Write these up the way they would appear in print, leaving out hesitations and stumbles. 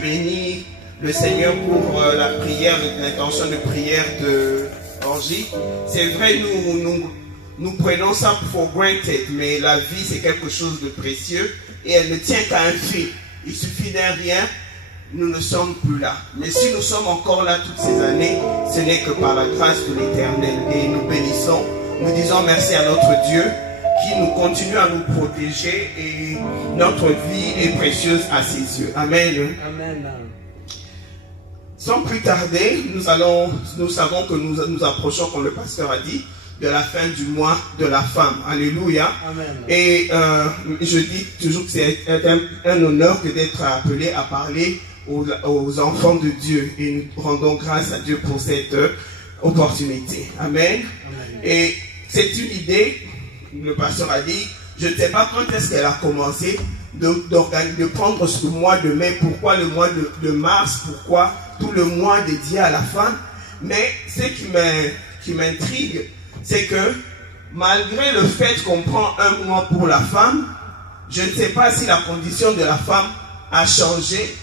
Bénis le Seigneur pour la prière, l'intention de prière de Angie. C'est vrai, nous prenons ça for granted, mais la vie c'est quelque chose de précieux et elle ne tient qu'à un fil. Il suffit d'un rien, nous ne sommes plus là. Mais si nous sommes encore là toutes ces années, ce n'est que par la grâce de l'Éternel. Et nous bénissons, nous disons merci à notre Dieu qui nous continue à nous protéger et notre vie est précieuse à ses yeux. Amen. Amen. Sans plus tarder, nous savons que nous approchons, comme le pasteur a dit, de la fin du mois de la femme. Alléluia. Amen. Et je dis toujours que c'est un honneur que d'être appelé à parler aux enfants de Dieu. Et nous rendons grâce à Dieu pour cette opportunité. Amen. Amen. Et c'est une idée, le pasteur a dit, je ne sais pas quand est-ce qu'elle a commencé de prendre ce mois de mai, pourquoi le mois de mars, pourquoi tout le mois dédié à la femme. Mais ce qui m'intrigue, c'est que malgré le fait qu'on prend un mois pour la femme, je ne sais pas si la condition de la femme a changé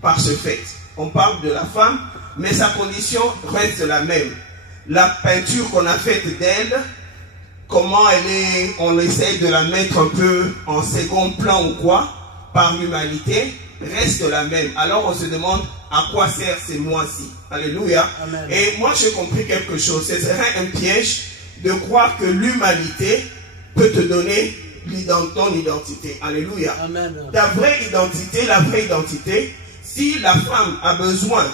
par ce fait. On parle de la femme, mais sa condition reste la même. La peinture qu'on a faite d'elle, comment elle est, on essaie de la mettre un peu en second plan ou quoi, par l'humanité, reste la même. Alors on se demande à quoi servent ces mois-ci. Alléluia. Amen. Et moi j'ai compris quelque chose. Ce serait un piège de croire que l'humanité peut te donner ton identité. Alléluia. Amen. Ta vraie identité, la vraie identité, si la femme a besoin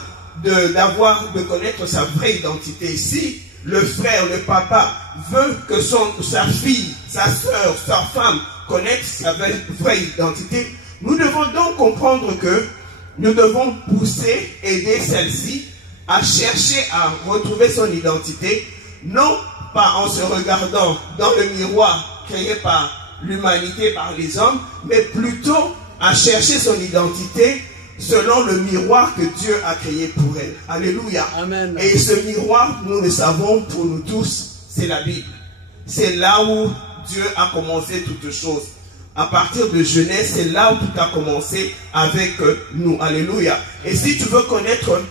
de connaître sa vraie identité, si le frère, le papa veut que sa fille, sa soeur, sa femme connaisse sa vraie identité, nous devons donc comprendre que nous devons pousser, aider celle-ci à chercher à retrouver son identité, non pas en se regardant dans le miroir créé par l'humanité, par les hommes, mais plutôt à chercher son identité selon le miroir que Dieu a créé pour elle. Alléluia. Amen. Et ce miroir, nous le savons pour nous tous, c'est la Bible. C'est là où Dieu a commencé toutes choses. À partir de Genèse, c'est là où tout a commencé avec nous. Alléluia. Et si tu veux connaître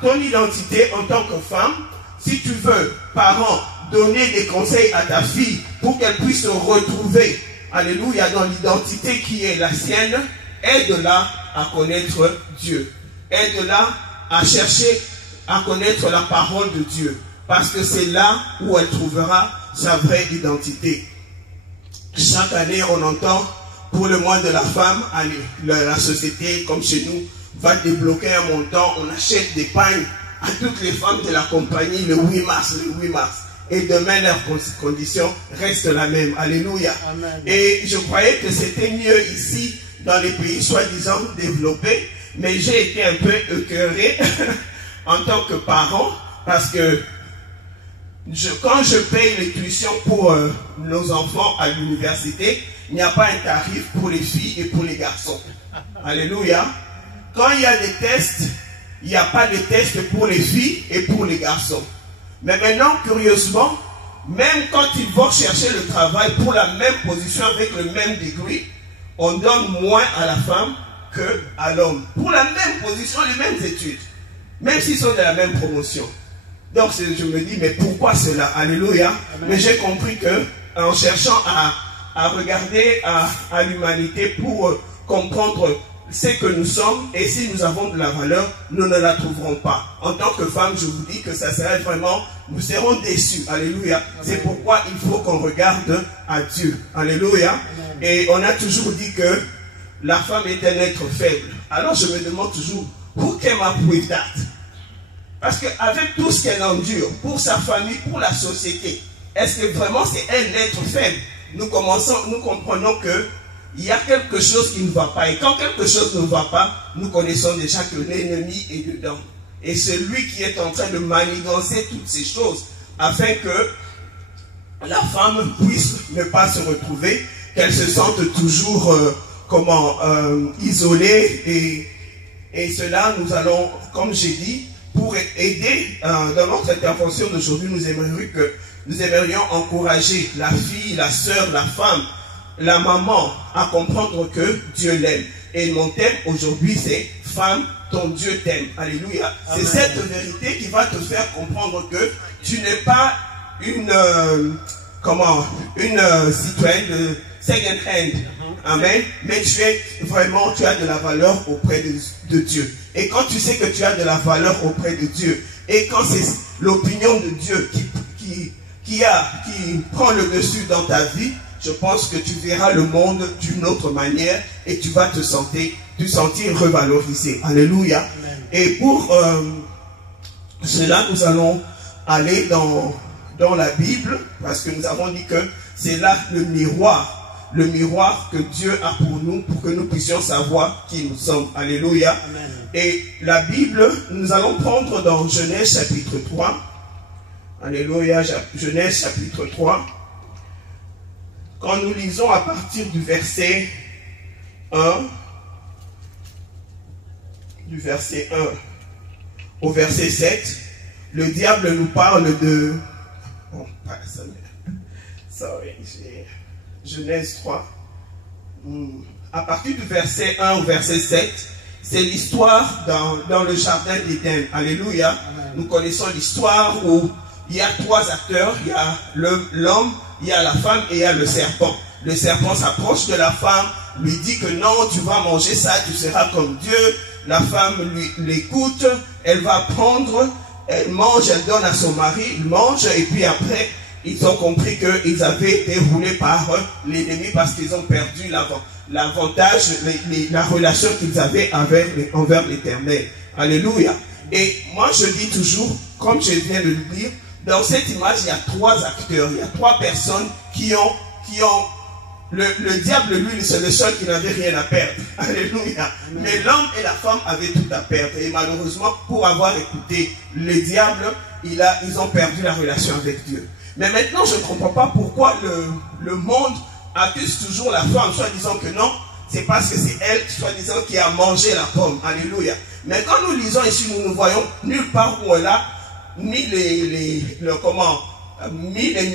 ton identité en tant que femme, si tu veux, parent, donner des conseils à ta fille pour qu'elle puisse se retrouver, alléluia, dans l'identité qui est la sienne, aide-la à connaître Dieu. Aide-la à chercher à connaître la parole de Dieu. Parce que c'est là où elle trouvera sa vraie identité. Chaque année, on entend, pour le mois de la femme, allez, la société, comme chez nous, va débloquer un montant. On achète des pagnes à toutes les femmes de la compagnie le 8 mars. Et demain, leur condition reste la même. Alléluia. Amen. Et je croyais que c'était mieux ici, dans les pays soi-disant développés, mais j'ai été un peu écœuré en tant que parent, parce que quand je paye les tuitions pour nos enfants à l'université, il n'y a pas un tarif pour les filles et pour les garçons. Alléluia. Quand il y a des tests, il n'y a pas de tests pour les filles et pour les garçons. Mais maintenant, curieusement, même quand ils vont chercher le travail pour la même position avec le même degré, on donne moins à la femme qu'à l'homme. Pour la même position, les mêmes études. Même s'ils sont de la même promotion. Donc je me dis, mais pourquoi cela? Alléluia. Amen. Mais j'ai compris que en cherchant à regarder à l'humanité pour comprendre ce que nous sommes, et si nous avons de la valeur, nous ne la trouverons pas. En tant que femme, je vous dis que ça serait vraiment, nous serons déçus. Alléluia. C'est pourquoi il faut qu'on regarde à Dieu. Alléluia. Amen. Et on a toujours dit que la femme est un être faible. Alors je me demande toujours, who came up with that? Parce qu'avec tout ce qu'elle endure, pour sa famille, pour la société, est-ce que vraiment c'est un être faible? Nous comprenons que il y a quelque chose qui ne va pas. Et quand quelque chose ne va pas, nous connaissons déjà que l'ennemi est dedans. Et c'est lui qui est en train de manigancer toutes ces choses, afin que la femme puisse ne pas se retrouver, qu'elle se sente toujours isolée. Et cela, nous allons, comme j'ai dit, pour aider dans notre intervention d'aujourd'hui, nous aimerions encourager la fille, la sœur, la femme, la maman à comprendre que Dieu l'aime. Et mon thème aujourd'hui, c'est femme, ton Dieu t'aime. Alléluia. C'est cette vérité qui va te faire comprendre que tu n'es pas une citoyenne de second hand. Amen. Mais tu as de la valeur auprès de Dieu. Et quand tu sais que tu as de la valeur auprès de Dieu, et quand c'est l'opinion de Dieu qui prend le dessus dans ta vie, je pense que tu verras le monde d'une autre manière et tu vas te sentir revalorisé. Alléluia. Amen. Et pour cela, nous allons aller dans la Bible, parce que nous avons dit que c'est là le miroir que Dieu a pour nous, pour que nous puissions savoir qui nous sommes. Alléluia. Amen. Et la Bible, nous allons prendre dans Genèse chapitre 3. Alléluia, Genèse chapitre 3. Quand nous lisons à partir du verset 1 au verset 7, le diable nous parle de... Oh, Genèse 3. À partir du verset 1 au verset 7, c'est l'histoire dans le jardin d'Éden. Alléluia. Amen. Nous connaissons l'histoire où il y a trois acteurs. Il y a l'homme, il y a la femme et il y a le serpent. Le serpent s'approche de la femme, lui dit que non, tu vas manger ça, tu seras comme Dieu. La femme l'écoute, elle va prendre, elle mange, elle donne à son mari, il mange, et puis après, ils ont compris qu'ils avaient été roulés par l'ennemi parce qu'ils ont perdu l'avantage, la relation qu'ils avaient envers l'Éternel. Alléluia. Et moi, je dis toujours, comme je viens de le dire, dans cette image, il y a trois acteurs, il y a trois personnes qui ont le diable, lui, c'est le seul qui n'avait rien à perdre. Alléluia. Mais l'homme et la femme avaient tout à perdre. Et malheureusement, pour avoir écouté le diable, ils ont perdu la relation avec Dieu. Mais maintenant, je ne comprends pas pourquoi le monde accuse toujours la femme, soit disant que non, c'est parce que c'est elle, soit disant, qui a mangé la pomme. Alléluia. Mais quand nous lisons ici, nous ne voyons nulle part où elle a mis les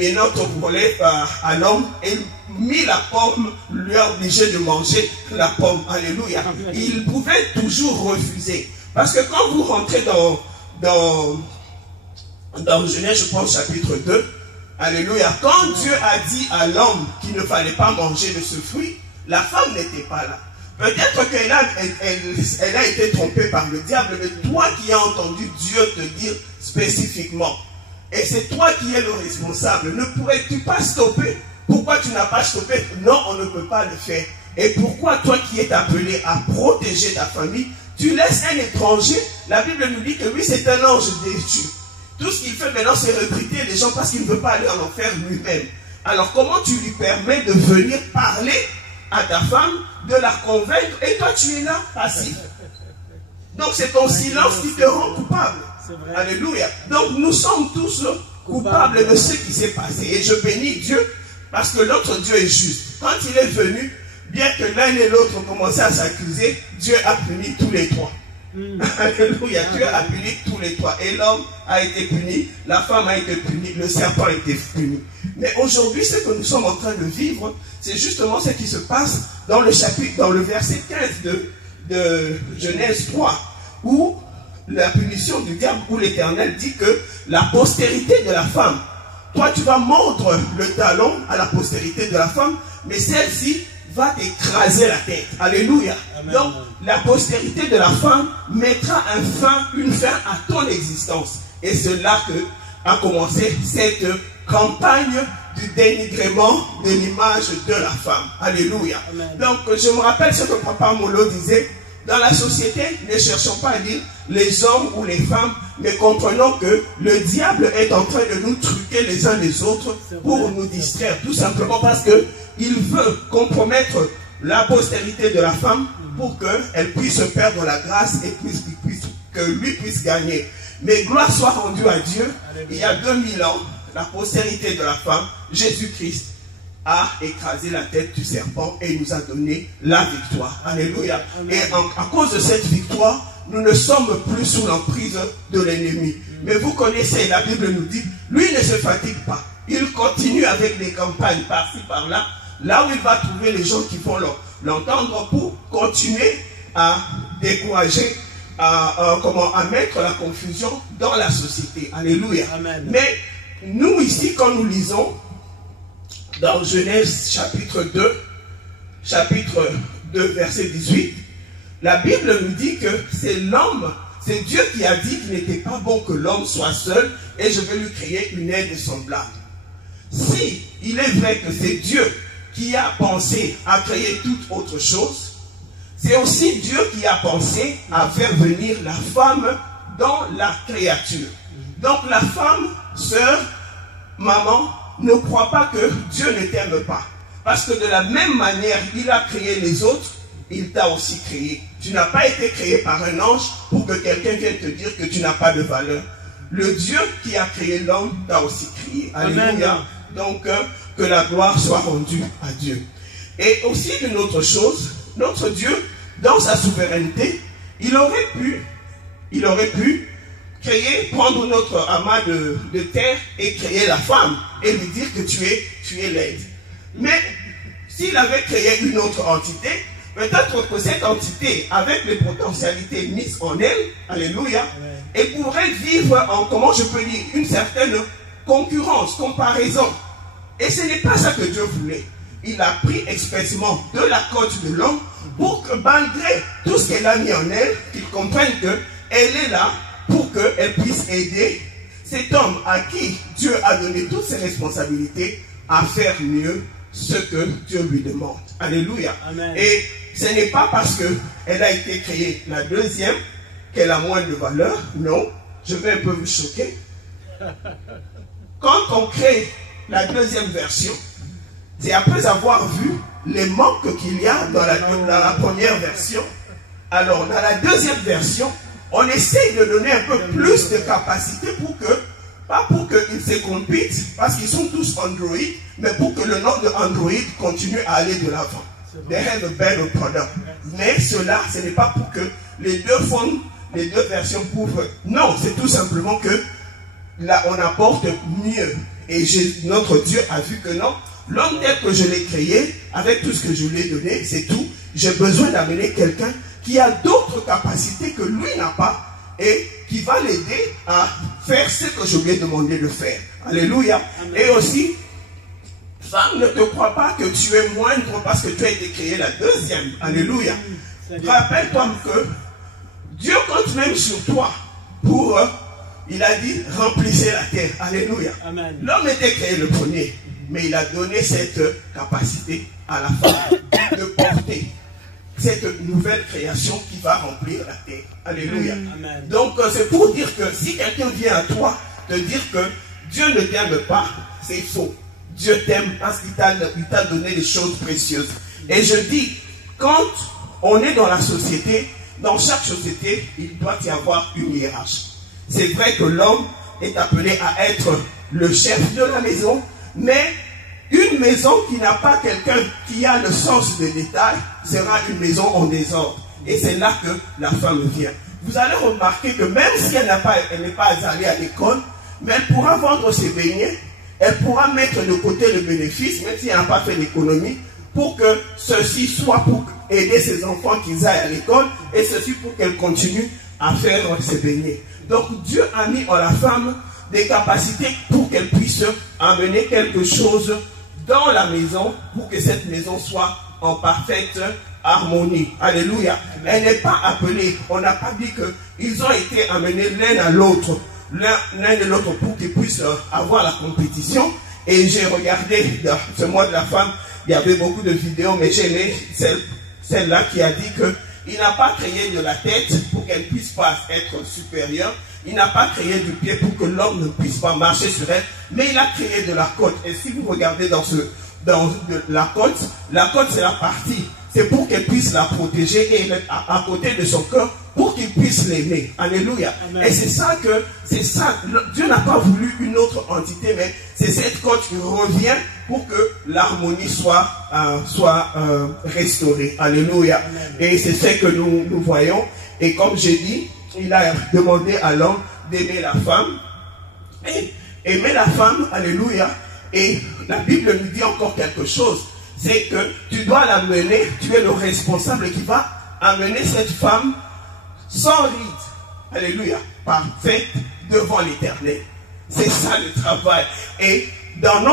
menottes au volet à l'homme et mis la pomme, lui a obligé de manger la pomme. Alléluia. Il pouvait toujours refuser. Parce que quand vous rentrez dans Genèse, je pense, chapitre 2, alléluia, quand Dieu a dit à l'homme qu'il ne fallait pas manger de ce fruit, la femme n'était pas là. Peut-être qu'elle a été trompée par le diable, mais toi qui as entendu Dieu te dire spécifiquement, et c'est toi qui es le responsable, ne pourrais-tu pas stopper? Pourquoi tu n'as pas stoppé? Non, on ne peut pas le faire. Et pourquoi toi qui es appelé à protéger ta famille, tu laisses un étranger? La Bible nous dit que lui c'est un ange déchu. Tout ce qu'il fait maintenant, c'est recruter les gens parce qu'il ne veut pas aller en enfer lui-même. Alors comment tu lui permets de venir parler à ta femme, de la convaincre, et toi tu es là, passif? Donc c'est ton silence qui te rend coupable. Alléluia. Donc nous sommes tous coupables de ce qui s'est passé. Et je bénis Dieu parce que notre Dieu est juste. Quand il est venu, bien que l'un et l'autre ont commencé à s'accuser, Dieu a puni tous les trois. Alléluia. Dieu a puni tous les trois. Et l'homme a été puni, la femme a été punie, le serpent a été puni. Mais aujourd'hui, ce que nous sommes en train de vivre, c'est justement ce qui se passe dans le verset 15 de Genèse 3, où la punition du diable, où l'Éternel dit que la postérité de la femme, toi tu vas mordre le talon à la postérité de la femme, mais celle-ci va t'écraser la tête. Alléluia. Amen. Donc la postérité de la femme mettra une fin à ton existence. Et c'est là que a commencé cette campagne du dénigrement de l'image de la femme. Alléluia. Amen. Donc je me rappelle ce que Papa Molo disait. Dans la société, ne cherchons pas à dire les hommes ou les femmes, mais comprenons que le diable est en train de nous truquer les uns les autres pour nous distraire. Tout simplement parce qu'il veut compromettre la postérité de la femme pour qu'elle puisse perdre la grâce et que lui puisse gagner. Mais gloire soit rendue à Dieu. Il y a 2000 ans, la postérité de la femme, Jésus-Christ, a écrasé la tête du serpent et nous a donné la victoire. Alléluia. Et à cause de cette victoire, nous ne sommes plus sous l'emprise de l'ennemi. Mais vous connaissez, la Bible nous dit, lui ne se fatigue pas. Il continue avec les campagnes par-ci, par-là, là où il va trouver les gens qui font l'entendre pour continuer à décourager, à mettre la confusion dans la société. Alléluia. Amen. Mais nous ici, quand nous lisons dans Genèse chapitre 2, verset 18, la Bible nous dit que c'est l'homme, c'est Dieu qui a dit qu'il n'était pas bon que l'homme soit seul et je vais lui créer une aide semblable. Si il est vrai que c'est Dieu qui a pensé à créer toute autre chose, c'est aussi Dieu qui a pensé à faire venir la femme dans la créature. Donc la femme, sœur, maman, ne crois pas que Dieu ne t'aime pas. Parce que de la même manière, il a créé les autres, il t'a aussi créé. Tu n'as pas été créé par un ange pour que quelqu'un vienne te dire que tu n'as pas de valeur. Le Dieu qui a créé l'homme t'a aussi créé. Alléluia. Donc, que la gloire soit rendue à Dieu. Et aussi une autre chose, notre Dieu, dans sa souveraineté, il aurait pu prendre notre amas de terre et créer la femme et lui dire que tu es laide. Mais s'il avait créé une autre entité, peut-être que cette entité, avec les potentialités mises en elle, alléluia, elle pourrait vivre en, comment je peux dire, une certaine concurrence, comparaison. Et ce n'est pas ça que Dieu voulait. Il a pris expressément de la côte de l'homme pour que malgré tout ce qu'elle a mis en elle, qu'il comprenne qu'elle est là pour qu'elle puisse aider cet homme à qui Dieu a donné toutes ses responsabilités à faire mieux ce que Dieu lui demande. Alléluia. Amen. Et ce n'est pas parce qu'elle a été créée la deuxième qu'elle a moins de valeur. Non, je vais un peu vous choquer. Quand on crée la deuxième version, c'est après avoir vu les manques qu'il y a dans la première version. Alors, dans la deuxième version, on essaye de donner un peu plus de capacité pas pour qu'ils se compitent, parce qu'ils sont tous Android, mais pour que le nom de Android continue à aller de l'avant. They have a better product. Mais cela, ce n'est pas pour que les deux versions prouvent. Non, c'est tout simplement que là, on apporte mieux. Et notre Dieu a vu que non, l'homme tel que je l'ai créé, avec tout ce que je lui ai donné, c'est tout. J'ai besoin d'amener quelqu'un qui a d'autres capacités que lui n'a pas et qui va l'aider à faire ce que je lui ai demandé de faire. Alléluia. Amen. Et aussi, femme, ne te crois pas que tu es moindre parce que tu as été créé la deuxième. Alléluia. Rappelle-toi que Dieu compte même sur toi pour... il a dit, remplissez la terre. Alléluia. L'homme était créé le premier, mais il a donné cette capacité à la femme de porter cette nouvelle création qui va remplir la terre. Alléluia. Amen. Donc, c'est pour dire que si quelqu'un vient à toi te dire que Dieu ne t'aime pas, c'est faux. Dieu t'aime parce qu'il t'a donné des choses précieuses. Et je dis, quand on est dans la société, dans chaque société, il doit y avoir une hiérarchie. C'est vrai que l'homme est appelé à être le chef de la maison, mais une maison qui n'a pas quelqu'un qui a le sens des détails sera une maison en désordre. Et c'est là que la femme vient. Vous allez remarquer que même si elle n'est pas allée à l'école, mais elle pourra vendre ses beignets, elle pourra mettre de côté le bénéfice, même si elle n'a pas fait l'économie, pour que ceci soit pour aider ses enfants qu'ils aillent à l'école, et ceci pour qu'elle continue à faire ses beignets. Donc Dieu a mis en la femme des capacités pour qu'elle puisse amener quelque chose dans la maison pour que cette maison soit en parfaite harmonie. Alléluia. Elle n'est pas appelée, on n'a pas dit qu'ils ont été amenés l'un à l'autre, l'un de l'autre pour qu'ils puissent avoir la compétition. Et j'ai regardé dans ce mois de la femme, il y avait beaucoup de vidéos, mais j'ai aimé celle-là qui a dit que il n'a pas créé de la tête pour qu'elle ne puisse pas être supérieure. Il n'a pas créé du pied pour que l'homme ne puisse pas marcher sur elle. Mais il a créé de la côte. Et si vous regardez dans la côte c'est la partie. C'est pour qu'elle puisse la protéger et à côté de son cœur pour qu'il puisse l'aimer. Alléluia. Amen. Et c'est ça. Dieu n'a pas voulu une autre entité, mais c'est cette côte qui revient pour que l'harmonie soit restaurée. Alléluia. Amen. Et c'est ce que nous voyons. Et comme j'ai dit, il a demandé à l'homme d'aimer la femme. Et aimer la femme, alléluia. Et la Bible nous dit encore quelque chose. c'est que tu dois l'amener, tu es le responsable qui va amener cette femme sans ride, alléluia, parfaite devant l'Éternel. C'est ça le travail. Et dans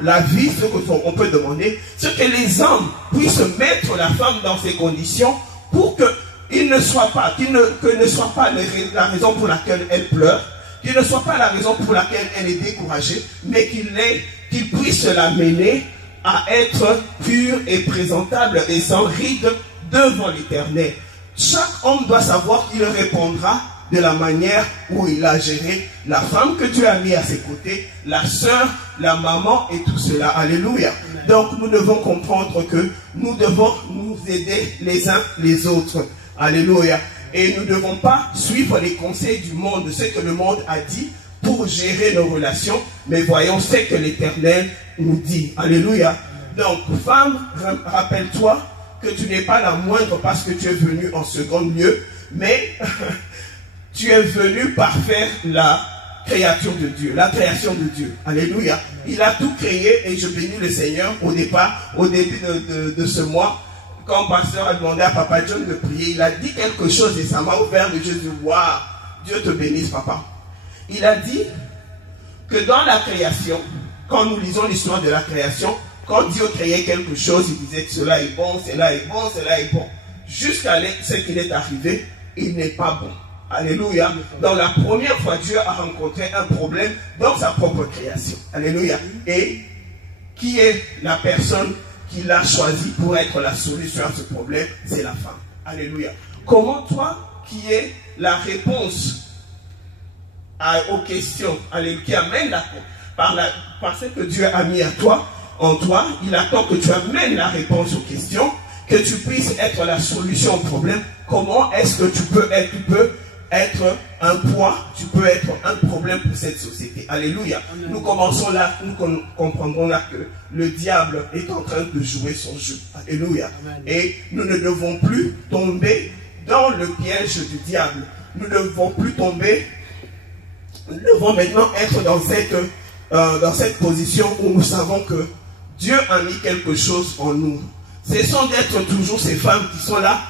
la vie, ce qu'on peut demander, c'est que les hommes puissent mettre la femme dans ces conditions pour qu'il ne soit pas, que ne soit pas la raison pour laquelle elle pleure, qu'il ne soit pas la raison pour laquelle elle est découragée, mais qu'il puisse l'amener à être pure et présentable et sans ride devant l'Éternel. Chaque homme doit savoir qu'il répondra de la manière où il a géré la femme que Dieu a mis à ses côtés, la sœur, la maman et tout cela. Alléluia. Donc nous devons comprendre que nous devons nous aider les uns les autres. Alléluia. Et nous ne devons pas suivre les conseils du monde, ce que le monde a dit pour gérer nos relations, mais voyons ce que l'Éternel nous dit. Alléluia. Donc femme, rappelle-toi que tu n'es pas la moindre parce que tu es venue en second lieu, mais tu es venu par faire la créature de Dieu, la création de Dieu. Alléluia. Il a tout créé et je bénis le Seigneur au début de ce mois. Quand le pasteur a demandé à Papa John de prier, il a dit quelque chose et ça m'a ouvert les yeux. Waouh, Dieu te bénisse, papa. Il a dit que dans la création, quand nous lisons l'histoire de la création, quand Dieu créait quelque chose, il disait que cela est bon, cela est bon, cela est bon. Jusqu'à ce qu'il est arrivé, il n'est pas bon. Alléluia. Donc la première fois, Dieu a rencontré un problème dans sa propre création. Alléluia. Et qui est la personne qu'il a choisie pour être la solution à ce problème? C'est la femme. Alléluia. Comment toi, qui est la réponse aux questions, qui amène par ce que Dieu a mis en toi, il attend que tu amènes la réponse aux questions, que tu puisses être la solution au problème. Comment est-ce que tu peux être un poids, tu peux être un problème pour cette société. Alléluia. Amen. Nous commençons là, nous comprendrons là que le diable est en train de jouer son jeu. Alléluia. Amen. Et nous ne devons plus tomber dans le piège du diable. Nous ne devons plus tomber, nous devons maintenant être dans cette position où nous savons que Dieu a mis quelque chose en nous. Cessons d'être toujours ces femmes qui sont là.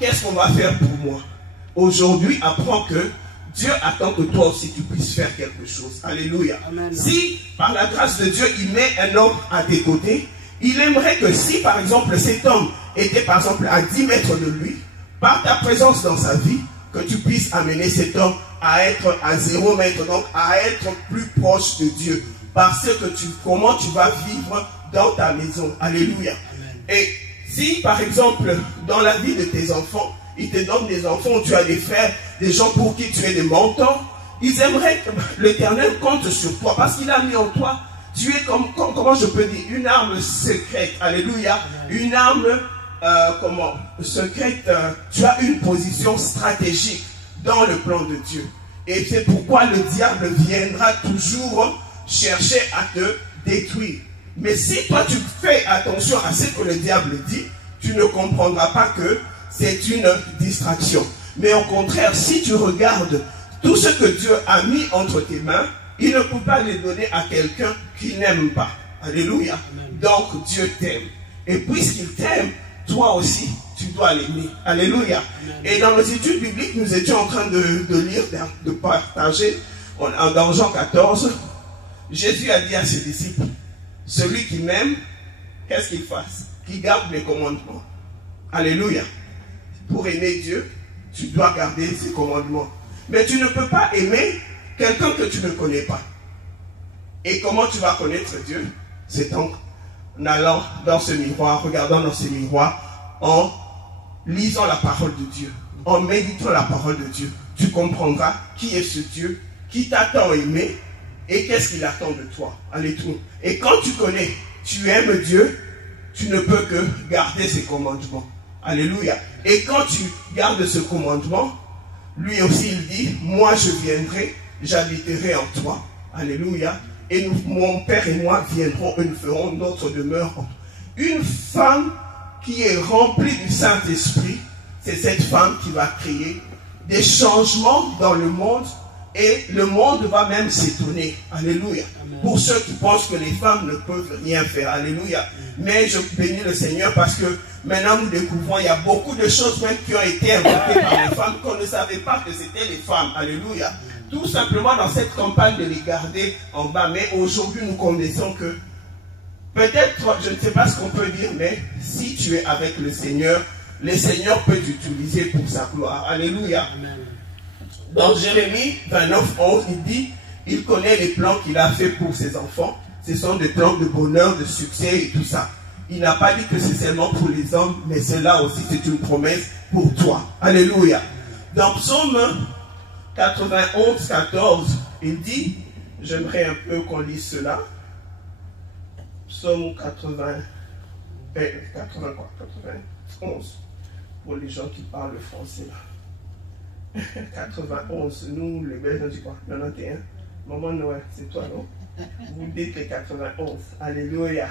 Qu'est-ce qu'on va faire pour moi? Aujourd'hui, apprends que Dieu attend que toi aussi tu puisses faire quelque chose. Alléluia. Amen. Si, par la grâce de Dieu, il met un homme à tes côtés, il aimerait que si, par exemple, cet homme était, par exemple, à 10 mètres de lui, par ta présence dans sa vie, que tu puisses amener cet homme à être à 0 mètre, donc à être plus proche de Dieu. Parce que comment tu vas vivre dans ta maison. Alléluia. Amen. Et si, par exemple, dans la vie de tes enfants, ils te donnent des enfants, tu as des frères, des gens pour qui tu es des mentors, ils aimeraient que l'Éternel compte sur toi, parce qu'il a mis en toi, tu es comment je peux dire, une arme secrète. Alléluia. Une arme, secrète, tu as une position stratégique dans le plan de Dieu. Et c'est pourquoi le diable viendra toujours chercher à te détruire. Mais si toi tu fais attention à ce que le diable dit, tu ne comprendras pas que c'est une distraction. Mais au contraire, si tu regardes tout ce que Dieu a mis entre tes mains, il ne peut pas les donner à quelqu'un qui n'aime pas. Alléluia. Amen. Donc Dieu t'aime. Et puisqu'il t'aime, toi aussi, tu dois l'aimer. Alléluia. Amen. Et dans nos études bibliques, nous étions en train de lire, de partager, dans Jean 14, Jésus a dit à ses disciples, celui qui m'aime, qu'est-ce qu'il fasse? Qu'il garde les commandements. Alléluia. Pour aimer Dieu, tu dois garder ses commandements. Mais tu ne peux pas aimer quelqu'un que tu ne connais pas. Et comment tu vas connaître Dieu? C'est en allant dans ce miroir, regardant dans ce miroir, en lisant la parole de Dieu, en méditant la parole de Dieu. Tu comprendras qui est ce Dieu, qui t'a tant aimé et qu'est-ce qu'il attend de toi. Alléluia. Et quand tu connais, tu aimes Dieu, tu ne peux que garder ses commandements. Alléluia. Et quand tu gardes ce commandement, lui aussi il dit, moi je viendrai, j'habiterai en toi. Alléluia. Et mon Père et moi viendrons et nous ferons notre demeure. Une femme qui est remplie du Saint-Esprit, c'est cette femme qui va créer des changements dans le monde Et le monde va même s'étonner. Alléluia. Amen. Pour ceux qui pensent que les femmes ne peuvent rien faire. Alléluia. Mais je bénis le Seigneur parce que maintenant nous découvrons, il y a beaucoup de choses même qui ont été inventées par les femmes qu'on ne savait pas que c'était les femmes. Alléluia. Tout simplement dans cette campagne de les garder en bas. Mais aujourd'hui nous connaissons que peut-être, je ne sais pas ce qu'on peut dire, mais si tu es avec le Seigneur peut t'utiliser pour sa gloire. Alléluia. Amen. Dans Jérémie 29, 11, il dit, il connaît les plans qu'il a fait pour ses enfants. Ce sont des plans de bonheur, de succès et tout ça. Il n'a pas dit que c'est seulement pour les hommes, mais cela aussi c'est une promesse pour toi. Alléluia. Dans Psaume 91, 14, il dit, j'aimerais un peu qu'on lise cela. Psaume 91, pour les gens qui parlent le français là. 91, nous les Belges on dit quoi? 91. Maman Noël, c'est toi non? Vous dites les 91. Alléluia.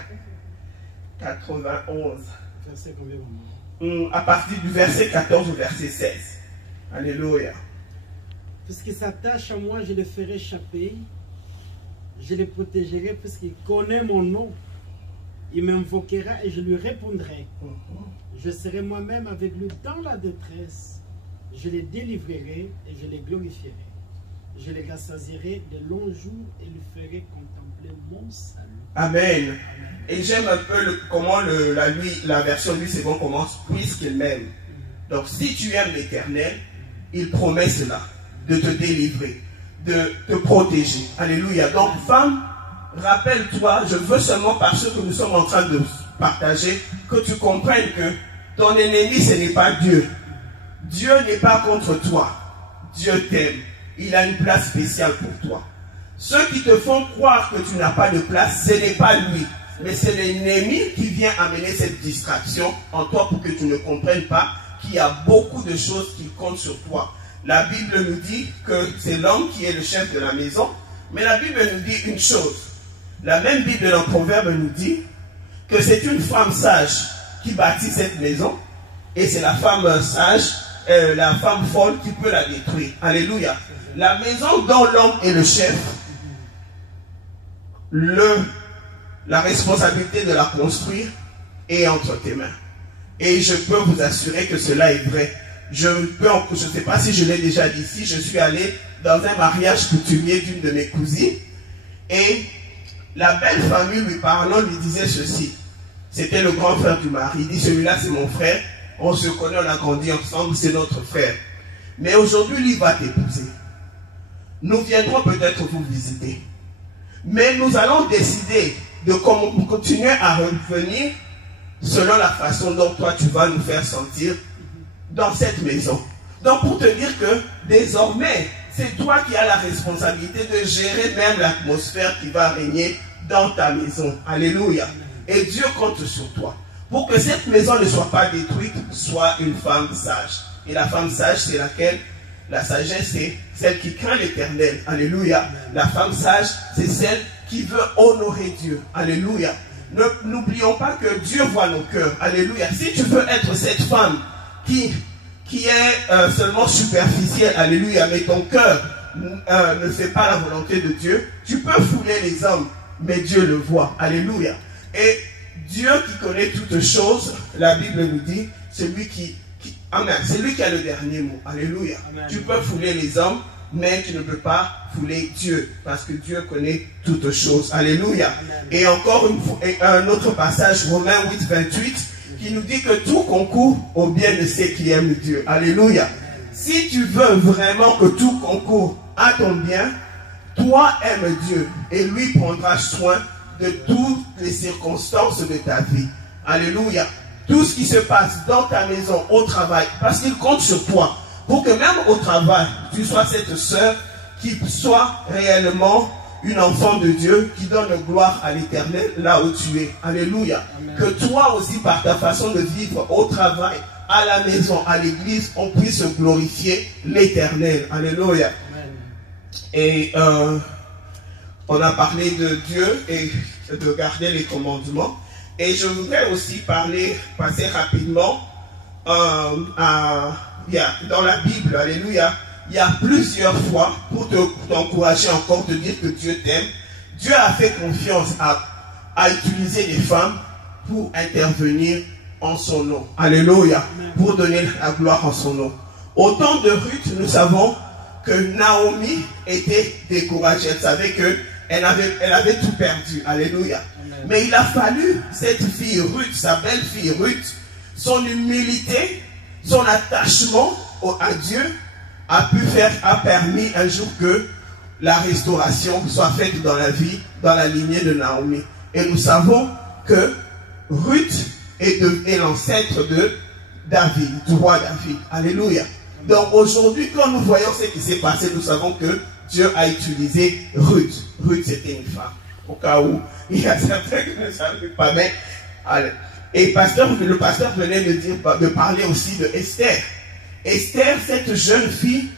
91. Verset combien, maman? À partir du verset 14 au verset 16. Alléluia. Puisqu'il s'attache à moi, je le ferai échapper. Je le protégerai puisqu'il connaît mon nom. Il m'invoquera et je lui répondrai. Je serai moi-même avec lui dans la détresse. Je les délivrerai et je les glorifierai. Je les rassasierai de longs jours et lui ferai contempler mon salut. Amen. Amen. Et j'aime un peu comment la version lui c'est bon commence, puisqu'il m'aime. Donc si tu aimes l'Éternel, il promet cela, de te délivrer, de te protéger. Alléluia. Donc femme, rappelle-toi, je veux seulement par ce que nous sommes en train de partager, que tu comprennes que ton ennemi ce n'est pas Dieu. Dieu n'est pas contre toi. Dieu t'aime. Il a une place spéciale pour toi. Ceux qui te font croire que tu n'as pas de place, ce n'est pas lui. Mais c'est l'ennemi qui vient amener cette distraction en toi pour que tu ne comprennes pas qu'il y a beaucoup de choses qui comptent sur toi. La Bible nous dit que c'est l'homme qui est le chef de la maison. Mais la Bible nous dit une chose. La même Bible dans Proverbe nous dit que c'est une femme sage qui bâtit cette maison. Et c'est la femme sage, la femme folle qui peut la détruire. Alléluia. La maison dont l'homme est le chef, la responsabilité de la construire est entre tes mains. Et je peux vous assurer que cela est vrai. Je ne sais pas si je l'ai déjà dit ici, je suis allé dans un mariage coutumier d'une de mes cousines et la belle famille lui parlant lui disait ceci. C'était le grand frère du mari. Il dit, celui-là c'est mon frère, on se connaît, on a grandi ensemble, c'est notre frère. Mais aujourd'hui, lui va t'épouser. Nous viendrons peut-être vous visiter. Mais nous allons décider de continuer à revenir selon la façon dont toi tu vas nous faire sentir dans cette maison. Donc pour te dire que désormais, c'est toi qui as la responsabilité de gérer même l'atmosphère qui va régner dans ta maison. Alléluia. Et Dieu compte sur toi. Pour que cette maison ne soit pas détruite, sois une femme sage. Et la femme sage, c'est laquelle? La sagesse, c'est celle qui craint l'Éternel. Alléluia. La femme sage, c'est celle qui veut honorer Dieu. Alléluia. N'oublions pas que Dieu voit nos cœurs. Alléluia. Si tu veux être cette femme qui est seulement superficielle, alléluia, mais ton cœur ne fait pas la volonté de Dieu, tu peux fouler les hommes, mais Dieu le voit. Alléluia. Et Dieu qui connaît toutes choses, la Bible nous dit, c'est lui qui amen, c'est lui qui a le dernier mot. Alléluia. Amen. Tu peux fouler les hommes, mais tu ne peux pas fouler Dieu, parce que Dieu connaît toutes choses. Alléluia. Amen. Et encore un autre passage, Romains 8, 28, qui nous dit que tout concourt au bien de ceux qui aiment Dieu. Alléluia. Amen. Si tu veux vraiment que tout concourt à ton bien, toi aime Dieu et lui prendra soin de toutes les circonstances de ta vie. Alléluia. Tout ce qui se passe dans ta maison, au travail, parce qu'il compte sur toi, pour que même au travail, tu sois cette sœur qui soit réellement une enfant de Dieu, qui donne gloire à l'Éternel là où tu es. Alléluia. Amen. Que toi aussi, par ta façon de vivre au travail, à la maison, à l'église, on puisse glorifier l'Éternel. Alléluia. Amen. Et on a parlé de Dieu et de garder les commandements. Et je voudrais aussi passer rapidement dans la Bible, alléluia, il y a plusieurs fois, pour t'encourager encore, te dire que Dieu t'aime, Dieu a fait confiance à utiliser les femmes pour intervenir en son nom. Alléluia. Pour donner la gloire en son nom. Au temps de Ruth, nous savons que Naomi était découragée. Elle savait qu'elle avait tout perdu. Alléluia. Amen. Mais il a fallu cette fille Ruth, sa belle-fille Ruth, son humilité, son attachement à Dieu a permis un jour que la restauration soit faite dans la vie, dans la lignée de Naomi. Et nous savons que Ruth est l'ancêtre de David, du roi David. Alléluia. Donc aujourd'hui, quand nous voyons ce qui s'est passé, nous savons que Dieu a utilisé Ruth. Ruth, c'était une femme. Au cas où il y a certains qui ne savent pas, mais allez. Et le pasteur venait de parler aussi de Esther. Esther, cette jeune fille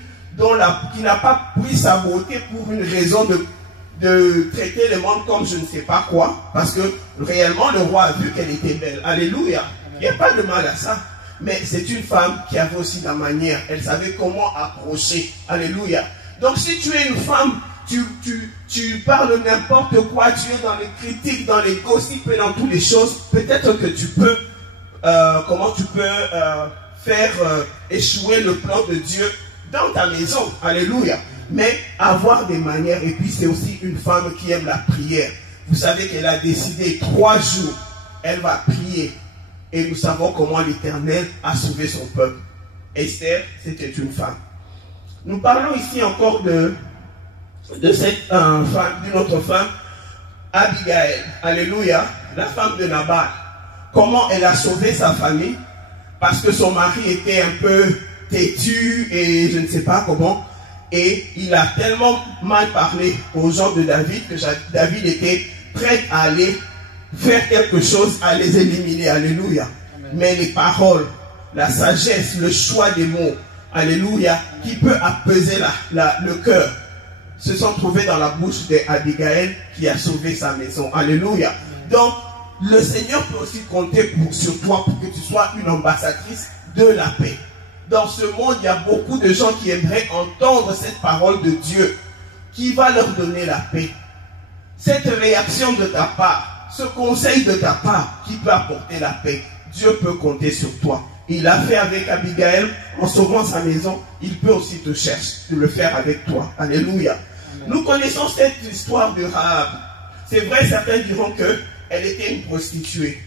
qui n'a pas pris sa beauté pour une raison de traiter le monde comme je ne sais pas quoi, parce que réellement le roi a vu qu'elle était belle. Alléluia. Il n'y a pas de mal à ça. Mais c'est une femme qui avait aussi la manière. Elle savait comment approcher. Alléluia. Donc si tu es une femme, tu parles n'importe quoi, tu es dans les critiques, dans les gossips et dans toutes les choses, peut-être que tu peux, faire échouer le plan de Dieu dans ta maison. Alléluia. Mais avoir des manières, et puis c'est aussi une femme qui aime la prière. Vous savez qu'elle a décidé 3 jours, elle va prier. Et nous savons comment l'Éternel a sauvé son peuple. Esther, c'était une femme. Nous parlons ici encore d'une autre femme, Abigail. Alléluia. La femme de Nabal. Comment elle a sauvé sa famille? Parce que son mari était un peu têtu et je ne sais pas comment. Et il a tellement mal parlé aux gens de David que David était prêt à aller faire quelque chose, à les éliminer. Alléluia. Amen. Mais les paroles, la sagesse, le choix des mots, alléluia, qui peut apaiser le cœur, se sont trouvés dans la bouche d'Abigail qui a sauvé sa maison. Alléluia. Amen. Donc, le Seigneur peut aussi compter sur toi pour que tu sois une ambassadrice de la paix. Dans ce monde, il y a beaucoup de gens qui aimeraient entendre cette parole de Dieu qui va leur donner la paix. Cette réaction de ta part, ce conseil de ta part qui peut apporter la paix, Dieu peut compter sur toi. Il l'a fait avec Abigail en sauvant sa maison. Il peut aussi te chercher, de le faire avec toi. Alléluia. Amen. Nous connaissons cette histoire de Rahab. C'est vrai, certains diront qu'elle était une prostituée.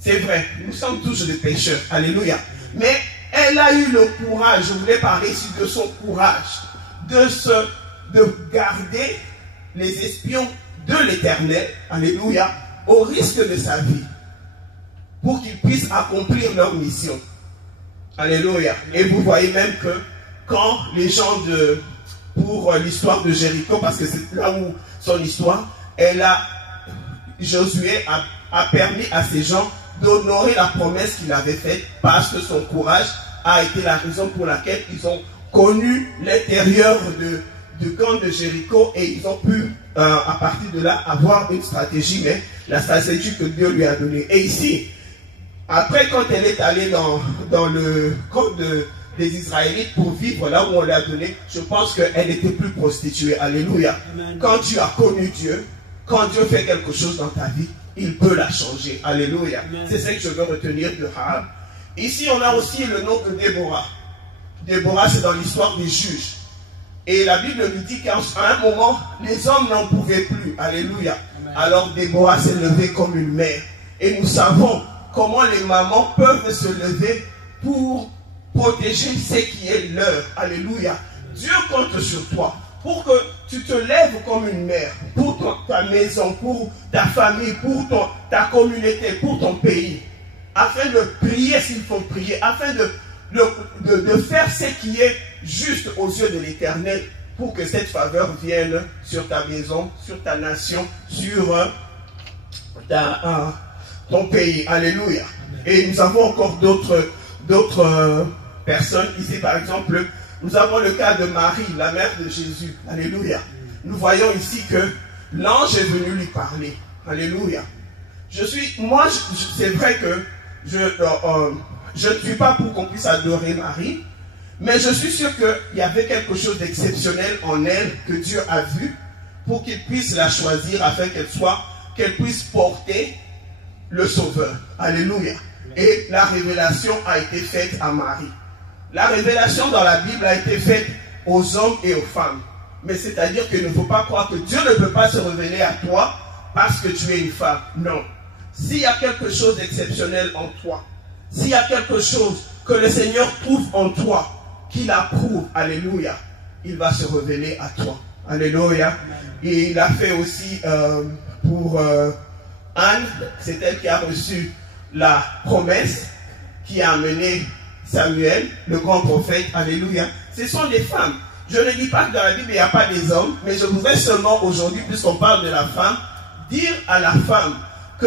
C'est vrai, nous sommes tous des pécheurs. Alléluia. Mais elle a eu le courage, je voulais parler ici de son courage, de garder les espions de l'Éternel, alléluia, au risque de sa vie, pour qu'ils puissent accomplir leur mission. Alléluia. Et vous voyez même que quand les gens pour l'histoire de Jéricho, parce que c'est là où son histoire, Josué a permis à ces gens d'honorer la promesse qu'il avait faite, parce que son courage a été la raison pour laquelle ils ont connu l'intérieur du camp de Jéricho et ils ont pu, à partir de là, avoir une stratégie, mais la stratégie que Dieu lui a donnée. Et ici, après, quand elle est allée dans le camp des Israélites pour vivre là où on l'a donné, je pense qu'elle n'était plus prostituée. Alléluia. Amen. Quand tu as connu Dieu, quand Dieu fait quelque chose dans ta vie, il peut la changer. Alléluia. C'est ce que je veux retenir de Rahab. Ici, on a aussi le nom de Déborah. Déborah, c'est dans l'histoire des juges. Et la Bible nous dit qu'à un moment, les hommes n'en pouvaient plus. Alléluia. Amen. Alors Déborah s'est levée comme une mère. Et nous savons comment les mamans peuvent se lever pour protéger ce qui est leur. Alléluia. Amen. Dieu compte sur toi pour que tu te lèves comme une mère pour ta maison, pour ta famille, pour ta communauté, pour ton pays, afin de prier s'il faut prier, afin de faire ce qui est juste aux yeux de l'Éternel, pour que cette faveur vienne sur ta maison, sur ta nation, sur ton pays. Alléluia. Et nous avons encore d'autres personnes ici, par exemple. Nous avons le cas de Marie, la mère de Jésus. Alléluia. Nous voyons ici que l'ange est venu lui parler. Alléluia. C'est vrai que je ne suis pas pour qu'on puisse adorer Marie, Mais je suis sûr qu'il y avait quelque chose d'exceptionnel en elle que Dieu a vu pour qu'il puisse la choisir afin qu'elle puisse porter le Sauveur. Alléluia. Et la révélation a été faite à Marie. La révélation dans la Bible a été faite aux hommes et aux femmes. Mais c'est-à-dire qu'il ne faut pas croire que Dieu ne peut pas se révéler à toi parce que tu es une femme. Non. S'il y a quelque chose d'exceptionnel en toi, s'il y a quelque chose que le Seigneur trouve en toi, qu'il approuve, alléluia, il va se révéler à toi. Alléluia. Et il a fait aussi pour Anne, c'est elle qui a reçu la promesse qui a amené Samuel, le grand prophète. Alléluia. Ce sont des femmes. Je ne dis pas que dans la Bible il n'y a pas des hommes, mais je voudrais seulement aujourd'hui, puisqu'on parle de la femme, dire à la femme que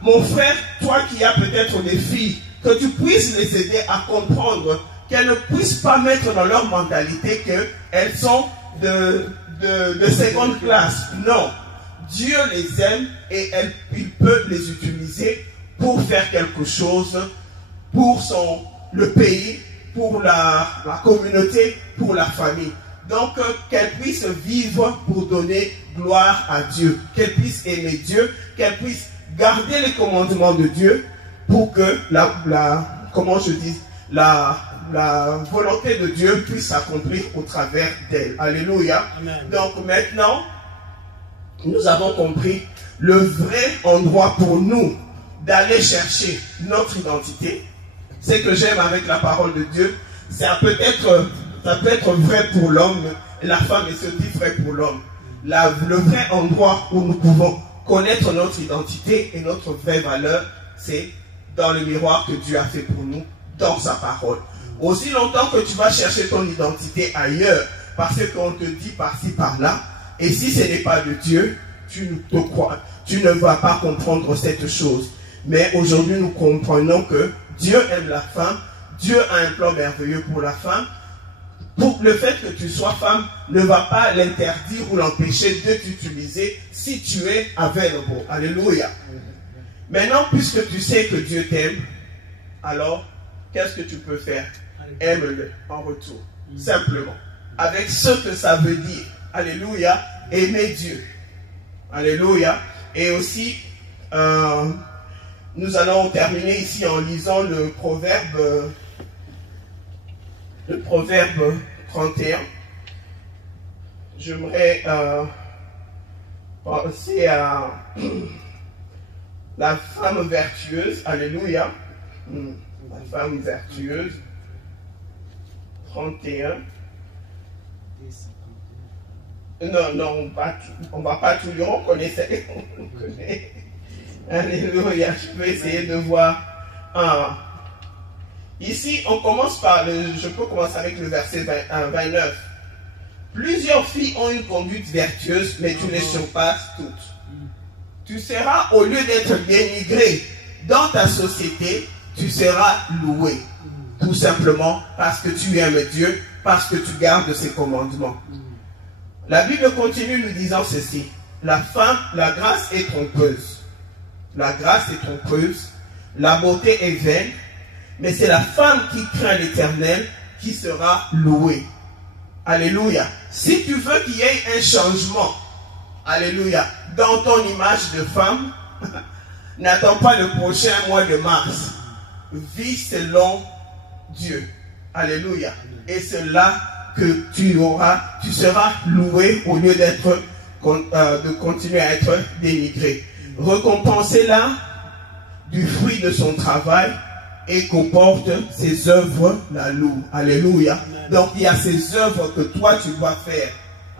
mon frère, toi qui as peut-être des filles, que tu puisses les aider à comprendre qu'elles ne puissent pas mettre dans leur mentalité qu'elles sont de seconde classe. Non. Dieu les aime et il peut les utiliser pour faire quelque chose pour le pays, pour la communauté, pour la famille. Donc, qu'elles puissent vivre pour donner gloire à Dieu. Qu'elles puissent aimer Dieu, qu'elles puissent garder les commandements de Dieu pour que la volonté de Dieu puisse s'accomplir au travers d'elle. Alléluia. Amen. Donc maintenant, nous avons compris le vrai endroit pour nous d'aller chercher notre identité. Ce que j'aime avec la parole de Dieu, ça peut être vrai pour l'homme, la femme est aussi vrai pour l'homme. Le vrai endroit où nous pouvons connaître notre identité et notre vraie valeur, c'est dans le miroir que Dieu a fait pour nous, dans sa parole. Aussi longtemps que tu vas chercher ton identité ailleurs, parce qu'on te dit par-ci, par-là, et si ce n'est pas de Dieu, tu ne vas pas comprendre cette chose. Mais aujourd'hui, nous comprenons que Dieu aime la femme, Dieu a un plan merveilleux pour la femme. Pour le fait que tu sois femme ne va pas l'interdire ou l'empêcher de t'utiliser si tu es available. Alléluia. Maintenant, puisque tu sais que Dieu t'aime, alors, qu'est-ce que tu peux faire? Aime-le en retour. Simplement. Avec ce que ça veut dire. Alléluia. Aimer Dieu. Alléluia. Et aussi, nous allons terminer ici en lisant le proverbe 31. J'aimerais penser à la femme vertueuse. Alléluia. La femme vertueuse. 31. Non, on va pas tout lire, on connaît. Alléluia, je peux essayer de voir. Ici, on commence je peux commencer avec le verset 29. Plusieurs filles ont une conduite vertueuse, mais tu les surpasses toutes. Tu seras, au lieu d'être dénigré dans ta société, tu seras loué. Tout simplement parce que tu aimes Dieu, parce que tu gardes ses commandements. La Bible continue nous disant ceci. La grâce est trompeuse. La grâce est trompeuse. La beauté est vaine. Mais c'est la femme qui craint l'Éternel qui sera louée. Alléluia. Si tu veux qu'il y ait un changement, alléluia, dans ton image de femme, n'attends pas le prochain mois de mars. Vis selon Dieu. Alléluia. Et c'est là que tu seras loué au lieu de continuer à être dénigré. Récompensez-la du fruit de son travail et comporte ses œuvres la louent. Alléluia. Amen. Donc il y a ces œuvres que toi tu dois faire.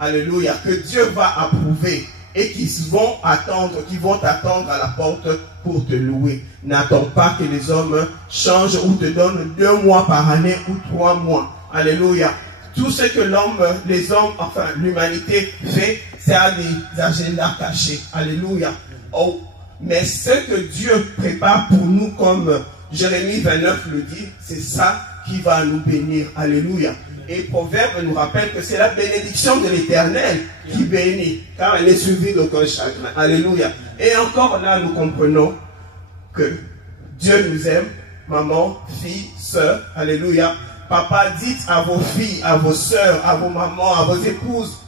Alléluia. Que Dieu va approuver et qui vont t'attendre à la porte pour te louer. N'attends pas que les hommes changent ou te donnent 2 mois par année ou 3 mois. Alléluia. Tout ce que l'humanité fait, c'est à des agendas cachés. Alléluia. Oh, mais ce que Dieu prépare pour nous, comme Jérémie 29 le dit, c'est ça qui va nous bénir. Alléluia. Et Proverbe nous rappelle que c'est la bénédiction de l'Éternel qui bénit, car elle est suivie d'aucun chagrin. Alléluia. Et encore là, nous comprenons que Dieu nous aime, maman, fille, sœur, alléluia, papa, dites à vos filles, à vos sœurs, à vos mamans, à vos épouses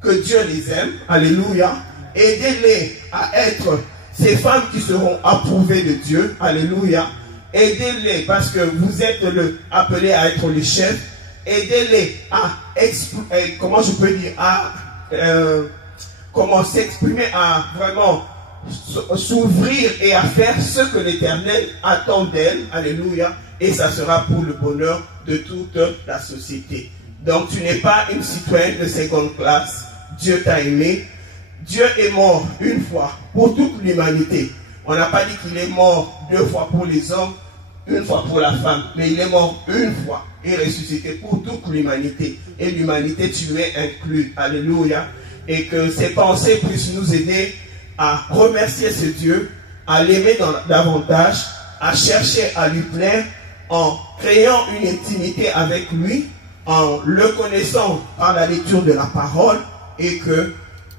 que Dieu les aime. Alléluia. Aidez-les à être ces femmes qui seront approuvées de Dieu. Alléluia. Aidez-les parce que vous êtes appelés à être les chefs. Aidez-les à comment je peux dire, comment s'exprimer, à vraiment s'ouvrir et à faire ce que l'Éternel attend d'elle. Alléluia. Et ça sera pour le bonheur de toute la société. Donc tu n'es pas une citoyenne de seconde classe. Dieu t'a aimé. Dieu est mort une fois pour toute l'humanité. On n'a pas dit qu'il est mort 2 fois pour les hommes, 1 fois pour la femme, mais il est mort une fois et ressuscité pour toute l'humanité. Et l'humanité, tu es inclus. Alléluia. Et que ces pensées puissent nous aider à remercier ce Dieu, à l'aimer davantage, à chercher à lui plaire, en créant une intimité avec lui, en le connaissant par la lecture de la parole, et que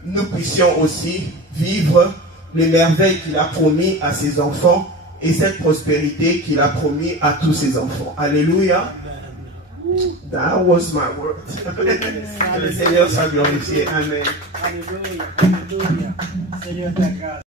nous puissions aussi vivre les merveilles qu'il a promis à ses enfants et cette prospérité qu'il a promis à tous ses enfants. Alléluia. That was my word. Que le Seigneur soit glorifié. Amen. Alléluia. Alléluia. Seigneur ta grâce.